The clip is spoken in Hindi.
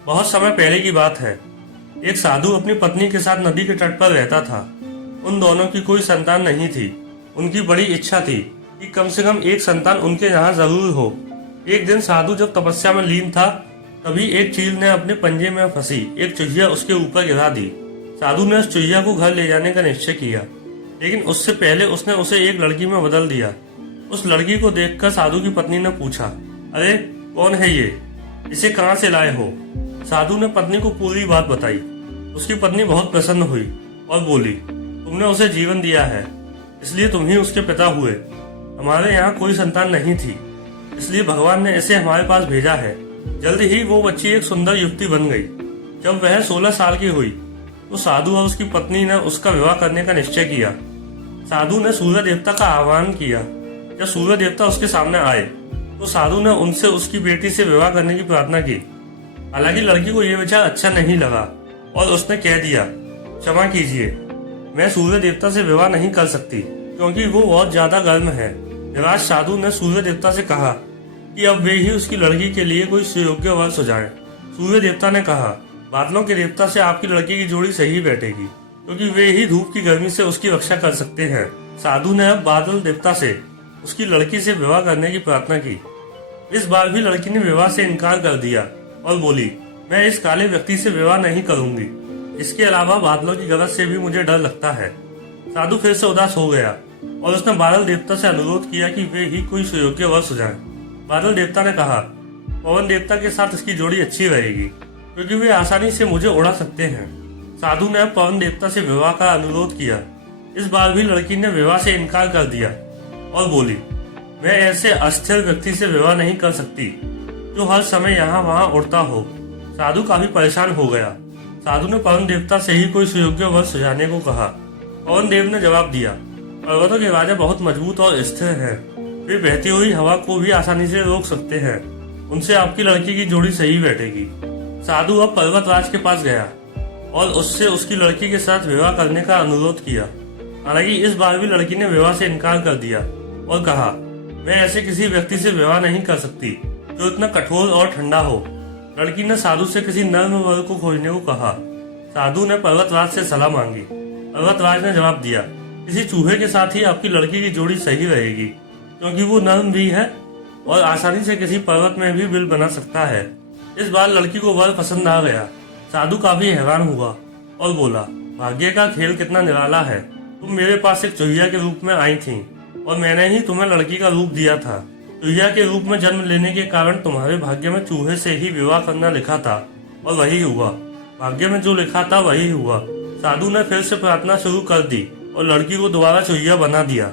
बहुत समय पहले की बात है। एक साधु अपनी पत्नी के साथ नदी के तट पर रहता था। उन दोनों की कोई संतान नहीं थी। उनकी बड़ी इच्छा थी कि कम से कम एक संतान उनके यहाँ जरूर हो। एक दिन साधु जब तपस्या में लीन था, तभी एक चील ने अपने पंजे में फंसी एक चुहिया उसके ऊपर गिरा दी। साधु ने उस चुहिया को घर ले जाने का निश्चय किया, लेकिन उससे पहले उसने उसे एक लड़की में बदल दिया। उस लड़की को देखकर साधु की पत्नी ने पूछा, अरे कौन है ये, इसे कहाँ से लाए हो? साधु ने पत्नी को पूरी बात बताई। उसकी पत्नी बहुत प्रसन्न हुई और बोली, तुमने उसे जीवन दिया है, इसलिए तुम ही उसके पिता हुए। हमारे यहाँ कोई संतान नहीं थी, इसलिए भगवान ने इसे हमारे पास भेजा है। जल्द ही वो बच्ची एक सुंदर युवती बन गई। जब वह 16 साल की हुई तो साधु और उसकी पत्नी ने उसका विवाह करने का निश्चय किया। साधु ने सूर्य देवता का आह्वान किया। जब सूर्य देवता उसके सामने आए तो साधु ने उनसे उसकी बेटी से विवाह करने की प्रार्थना की। हालांकि लड़की को यह विचार अच्छा नहीं लगा और उसने कह दिया, क्षमा कीजिए, मैं सूर्य देवता से विवाह नहीं कर सकती क्योंकि वो बहुत ज्यादा गर्म है। निराश साधु ने सूर्य देवता से कहा कि अब वे ही उसकी लड़की के लिए कोई सुयोग्य वर सुझाएं। सूर्य देवता ने कहा, बादलों के देवता से आपकी लड़की की जोड़ी सही बैठेगी क्योंकि वे ही धूप की गर्मी से उसकी रक्षा कर सकते हैं। साधु ने अब बादल देवता से उसकी लड़की से विवाह करने की प्रार्थना की। इस बार भी लड़की ने विवाह से इनकार कर दिया और बोली, मैं इस काले व्यक्ति से विवाह नहीं करूंगी। इसके अलावा बादलों की गरज से भी मुझे डर लगता है। साधु फिर से उदास हो गया और उसने बादल देवता से अनुरोध किया कि वे ही कोई सुयोग्य वर सुझाएं। बादल देवता ने कहा, पवन देवता के साथ इसकी जोड़ी अच्छी रहेगी क्योंकि वे आसानी से मुझे उड़ा सकते हैं। साधु ने पवन देवता से विवाह का अनुरोध किया। इस बार भी लड़की ने विवाह से इनकार कर दिया और बोली, मैं ऐसे अस्थिर व्यक्ति से विवाह नहीं कर सकती जो हर समय यहाँ वहाँ उड़ता हो। साधु काफी परेशान हो गया। साधु ने पवन देवता से ही कोई सुयोग्य वर सुझाने को कहा। पवन देव ने जवाब दिया, पर्वतों के राजा बहुत मजबूत और स्थिर हैं। वे बहती हुई हवा को भी आसानी से रोक सकते हैं। उनसे आपकी लड़की की जोड़ी सही बैठेगी। साधु अब पर्वतराज के पास गया और उससे उसकी लड़की के साथ विवाह करने का अनुरोध किया। हालांकि इस बार भी लड़की ने विवाह से इनकार कर दिया और कहा, मैं ऐसे किसी व्यक्ति से विवाह नहीं कर सकती जो इतना कठोर और ठंडा हो। लड़की ने साधु से किसी नर्म वर को खोजने को कहा। साधु ने पर्वतराज से सलाह मांगी। पर्वतराज ने जवाब दिया, किसी चूहे के साथ ही आपकी लड़की की जोड़ी सही रहेगी क्योंकि वो नर्म भी है और आसानी से किसी पर्वत में भी बिल बना सकता है। इस बार लड़की को वर पसंद आ गया। साधु काफी हैरान हुआ और बोला, भाग्य का खेल कितना निराला है। तुम मेरे पास एक चुहिया के रूप में आई थी और मैंने ही तुम्हें लड़की का रूप दिया था। चुहिया के रूप में जन्म लेने के कारण तुम्हारे भाग्य में चूहे से ही विवाह करना लिखा था और वही हुआ। भाग्य में जो लिखा था वही हुआ। साधु ने फिर से प्रार्थना शुरू कर दी और लड़की को दोबारा चुहिया बना दिया।